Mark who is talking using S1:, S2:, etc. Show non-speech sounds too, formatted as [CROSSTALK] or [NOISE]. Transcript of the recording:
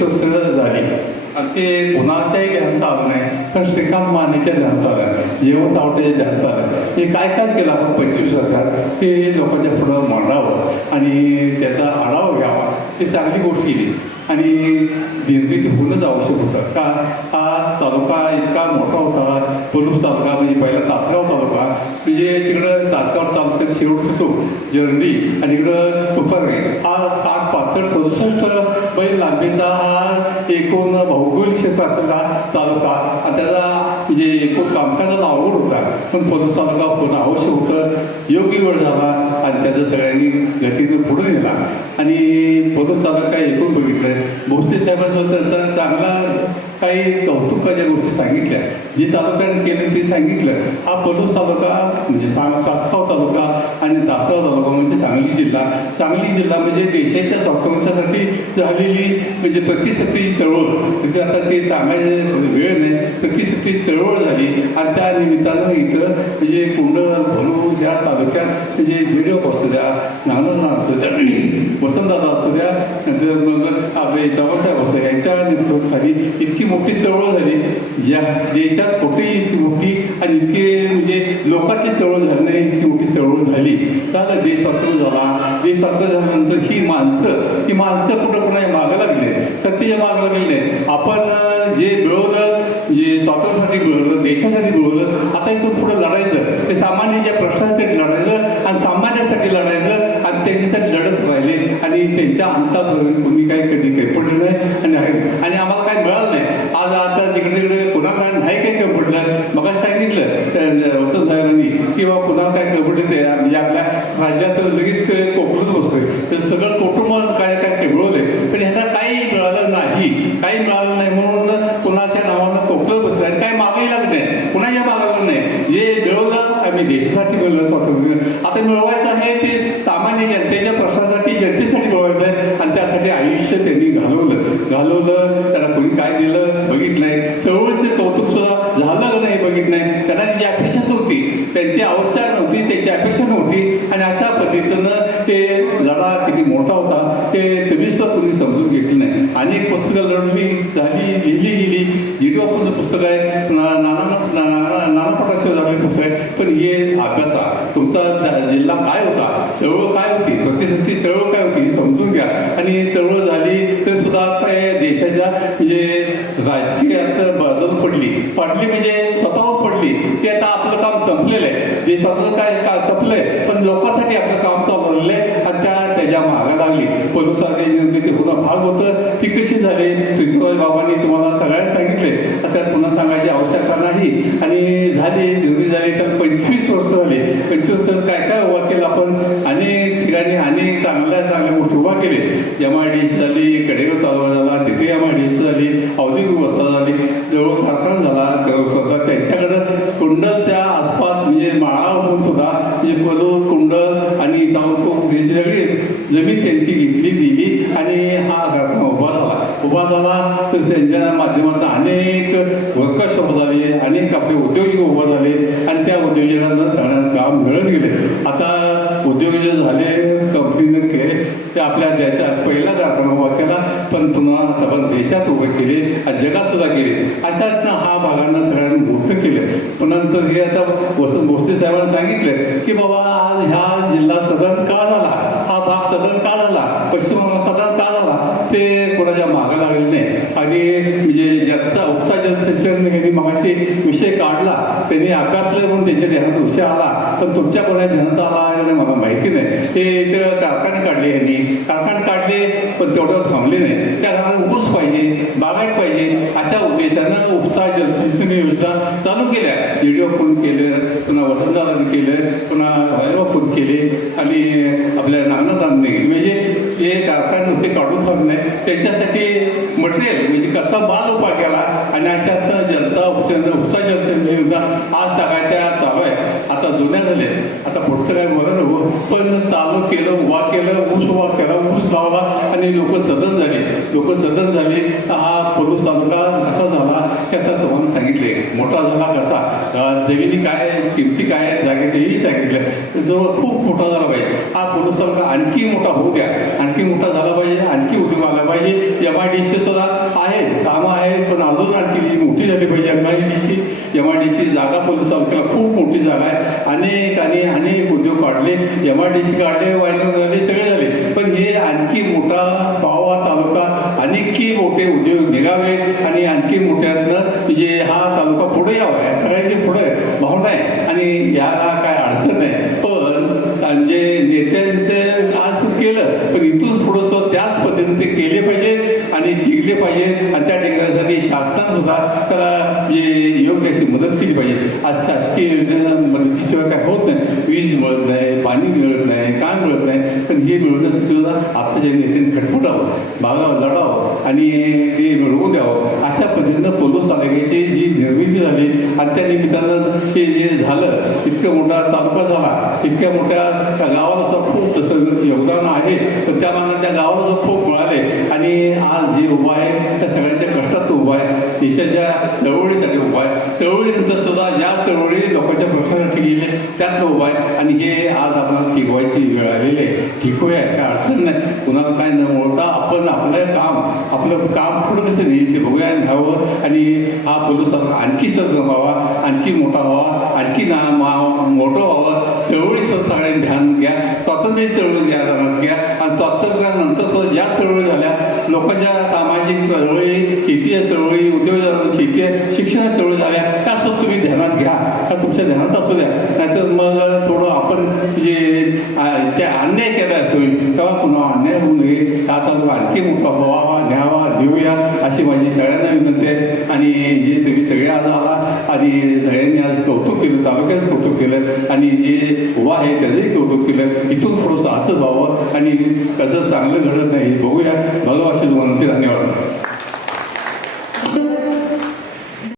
S1: पंचवीस झाली. आणि ते कुणाच्याही ध्यानात आलं नाही पण श्रीकांत मानेच्या ध्यानात आलं जेवण तावटेच्या ध्यानात आलं हे काय काय केलं आपण? पंचवीस सरकार ते लोकांच्या पुढं मांडावं आणि त्याचा आढावा घ्यावा. ते चांगली गोष्ट केली. आणि निर्मिती होणंच आवश्यक होतं. का? हा तालुका इतका मोठा होता. पलूस तालुका म्हणजे पहिला तासगाव तालुका. म्हणजे तिकडं तासगाव तालुक्यात शेवट सुटो जर्नी आणि इकडं तुपारे. हा आठ पासष्ट सदुसष्ट बैल लांबीचा हा एकूण भौगोलिक क्षेत्र असलेला तालुका आणि त्याला म्हणजे एकूण कामकाजाला अवघड होता. पण पलूस तालुका होणं आवश्यक होतं योग्य वेळ झाला आणि त्याचं सगळ्यांनी गतीनं पुढे नेला. आणि पलूस तालुका एकूण बघितलं भोसले साहेबांचं त्यांचा चांगला काही कौतुकाच्या गोष्टी सांगितल्या. जे तालुक्याने केलं ते सांगितलं. हा पलूस तालुका म्हणजे सांग तासगाव तालुका आणि तासगाव तालुका म्हणजे सांगली जिल्हा. सांगली जिल्हा म्हणजे देशाच्या स्वातंत्र्यासाठी झालेली म्हणजे प्रतिसत्तेची चळवळ. तिथे आता ते सांगायचं वेळ नाही. ती चळवळ झाली. आणि त्या निमित्तानं इथं म्हणजे कुंड भरूच या तालुक्यात म्हणजे व्हिडिओ असू द्या नाना असू द्या [CLEARS THROAT] वसंतदादा असू द्या नंतर मग आपले जवळसाहेब असू यांच्या नेतृत्वाखाली इतकी मोठी चळवळ झाली. ज्या देशात कुठेही इतकी मोठी आणि इतकी म्हणजे लोकांची चळवळ झाली नाही इतकी मोठी चळवळ झाली. त्याला देश स्वातंत्र्य झाला. देश स्वातंत्र्य झाल्यानंतर ही माणसं ही माणसं कुठं कुणाच्या मागं लागले सत्तेच्या मागं लागले आपण जे मिळवलं स्वातंत्र्यासाठी मिळवलं देशासाठी मिळवलं आता इथून पुढे लढायचं. ते सामान्याच्या प्रश्नासाठी लढायचं आणि सामान्यासाठी लढायचं आणि त्याच्यासाठी लढत राहिले आणि त्यांच्या अंतात कोणी काही कधी काही पडलं नाही आणि आहे. आणि आम्हाला काही मिळालं नाही. आज आता तिकडे तिकडे कुणाला नाही काही काही पडलं. मग सांगितलं त्या वसंत साहेबांनी की बाबा कुणाला काय कमी ते म्हणजे आपल्या राज्यात लगेच ते कोकणच बसतोय तर सगळं कुटुंब काय काय काय मिळवलंय पण ह्यांना काही मिळालं नाही काही मिळालं नाही म्हणून कुणाच्या नावानं कोकणच बसलं आणि काही मागही लागलं नाही कुणाच्या मागलं नाही जे मिळवलं आम्ही देशासाठी मिळवलं स्वातंत्र्य आता मिळवायचं आहे ते सामान्य जनतेच्या प्रश्नासाठी जनतेसाठी मिळवायचं आहे आणि त्यासाठी आयुष्य त्यांनी घालवलं घालवलं त्याला कोणी काय दिलं बघितलंय चळवळीचं कौतुक सुद्धा झालं का नाही बघितलंय त्यांना जी अपेक्षा नव्हती म्हणजे त्याची अवस्था नव्हती त्याची अपेक्षा नव्हती. आणि अशा पद्धतीनं ते लढा किती मोठा होता ते तुम्ही कोणी समजून घेतलं नाही. अनेक पुस्तकं लढली झाली लिहिली गेली जिटवापूरचं पुस्तक आहे पुन्हा नाना नाना पटाचं पुस्तक आहे. पण हे अभ्यासा तुमचा जिल्हा काय होता चळवळ काय होती प्रतिशक्ती चळवळ काय होती समजून घ्या. आणि चळवळ झाली तर सुद्धा काय देशाच्या म्हणजे राजकीयात बदल पडली. पडली म्हणजे स्वतःवर पडली. ते आता आपलं काम संपलेलं आहे. जे स्वतःचं काय का संपलंय पण लोकांसाठी आपलं काम चालवलेलं आहे आणि त्या त्याच्या मागा लागली. पोलिसांनी निर्मिती होणं भाग होतं ती कशी झाली? पृथ्वीराज बाबांनी तुम्हाला सगळ्यांना सांगितले त्यात पुन्हा सांगायची आवश्यकता नाही. आणि झाली निर्मिती झाली तर पंचवीस वर्ष झाली. पंचवीस वर्ष काय काय उभा केलं आपण? अनेक ठिकाणी अनेक चांगल्या चांगल्या गोष्टी उभा केले एम आय डी सी झाली कडेगाव तालुका झाला तिथे एम आय डी सी झाली औद्योगिक व्यवस्था झाली जवळ कारखाना झाला. उभा झाला तर त्यांच्या माध्यमातून अनेक वर्कशॉप झाले अनेक आपले उद्योजक उभा झाले आणि त्या उद्योजकांना सगळ्यांना काम मिळत गेले. आता उद्योजक झाले कंपनीने केले ते आपल्या देशात पहिला कारखाना उभा केला पण पुन्हा आपण देशात उभे केले आणि जगात सुद्धा केले. अशात हा भागांना सगळ्यांनी मोठं केलं. पण नंतर हे आता वसंत भोसले साहेबांनी सांगितलं की बाबा आज ह्या जिल्हा सदन का झाला? भाग सदन का झाला पश्चिम बंगाल सदन का झाला ते कोणाच्या मागं लागले नाही. आणि म्हणजे ज्यांचा उपसा जलसिंचन मागाशी विषय काढला त्यांनी अभ्यासलं म्हणून त्यांच्या ध्यानात विषय आला पण तुमच्या कोणाच्या ध्यानात आला आहे मला माहिती नाही. ते कारखाने काढले यांनी. कारखाने काढले पण तेवढं थांबले नाही. त्या कारखान्यात ऊस पाहिजे बागायत पाहिजे अशा उद्देशानं उपसा जलसिंचन योजना चालू केल्या. व्हिडिओ फोन केलं पुन्हा वसंतदारांनी केलं पुन्हा केले आणि आपल्या नागनाथांनी म्हणजे हे कारखाने नुसते काढून सोडले नाही. त्याच्यासाठी मटेरियल म्हणजे कच्चा माल उभा केला आणि त्यात जनता उपसा उपसा जलसिंचन आज टाकायच्या चालू आहे. आता जुन्या झाले. आता पुढचं काय बघा ना पण चालू केलं उभा केलं ऊस उभा केला ऊस लावला आणि लोक सदन झाले. लोक सदन झाले. हा पोलीस तालुका कसा झाला त्याचा तुम्हाला सांगितले. मोठा झाला कसा? जमिनी काय किमती काय तेही सांगितलं. जो खूप मोठा झाला पाहिजे. हा पुरुष आणखी मोठा होऊ द्या. आणखी मोठा झाला पाहिजे आणखी उद्योग पाहिजे. एम आय डी सी सुद्धा झाली पाहिजे. M I D C M I D C जागा पोलीस तालुक्याला खूप मोठी जागा आहे. अनेक आणि अनेक उद्योग काढले. एम आय डी सी काढले वायनर झाले सगळे झाले. पण हे आणखी मोठा पावा तालुका आणखी मोठे उद्योग निघावे आणि आणखी मोठ्यातनं म्हणजे हा तालुका पुढे यावा या सगळ्याची पुढे भावना आहे. आणि याला काय अडचण नाही. पण जे नेत्यांचे आज केलं पण इथून थोडंसं पद्धतीने ते केले पाहिजे आणि टिकले पाहिजे. आणि त्या टिकण्यासाठी शासनानं सुद्धा त्याला जे योग्य अशी मदत केली पाहिजे. आज शासकीय योजना मदतीशिवाय काय होत नाही. वीज मिळत नाही पाणी मिळत नाही काय मिळत नाही. पण हे मिळवण्यासाठी सुद्धा आत्ताच्या नेत्यांनी खटपटावं भागावं लढावं आणि ते मिळवून द्यावं. अशा पद्धतीनं पोलोस तालुक्याची जी निर्मिती झाली आणि त्या निमित्तानं हे जे झालं इतका मोठा तालुका झाला इतक्या मोठ्या त्या गावाला सुद्धा खूप तसं योगदान आहे. पण देशाच्या चळवळीसाठी उभा आहे. चळवळीनंतर सुद्धा ज्या चळवळी लोकांच्या प्रश्नासाठी गेले त्यात उभा आहे. आणि हे आज आपल्याला टिकवायची वेळ आलेली आहे. टिकूया काय अडचण नाही. कुणाला काय न मोडता आपण आपलं काम आपलं काम पुढं कसं नेईल ते बघूया आणि घ्यावं आणि हा पोलीस आणखी सर व्हावा आणखी मोठा व्हावा आणखी ना मोठं व्हावं. चळवळी स्वतः ध्यान घ्या. स्वातंत्र्य चळवळी घ्या घ्या. आणि स्वातंत्र्यानंतर लोकांच्या सामाजिक चळवळी शेतीच्या चळवळी उद्योग शेती शिक्षणाच्या चळवळी झाल्या त्या सुद्धा तुम्ही ध्यानात घ्या. त्या तुमच्या ध्यानात असू द्या. नाहीतर मग थोडं आपण जे ते त्या अन्याय केला असेल तेव्हा पुन्हा अन्याय होऊ नये. आता तो आणखी मोठा व्हावा घ्यावा देऊया अशी माझी सगळ्यांना विनंती आहे. आणि जे तुम्ही सगळे आज आला आणि सगळ्यांनी आज कौतुक केलं तालुक्याचं कौतुक केलं आणि जे उभा आहे त्याचे केलं. इथून थोडंसं असं व्हावं आणि कसं चांगलं घडत नाही. बघूया. भगवा असे म्हणते धन्यवाद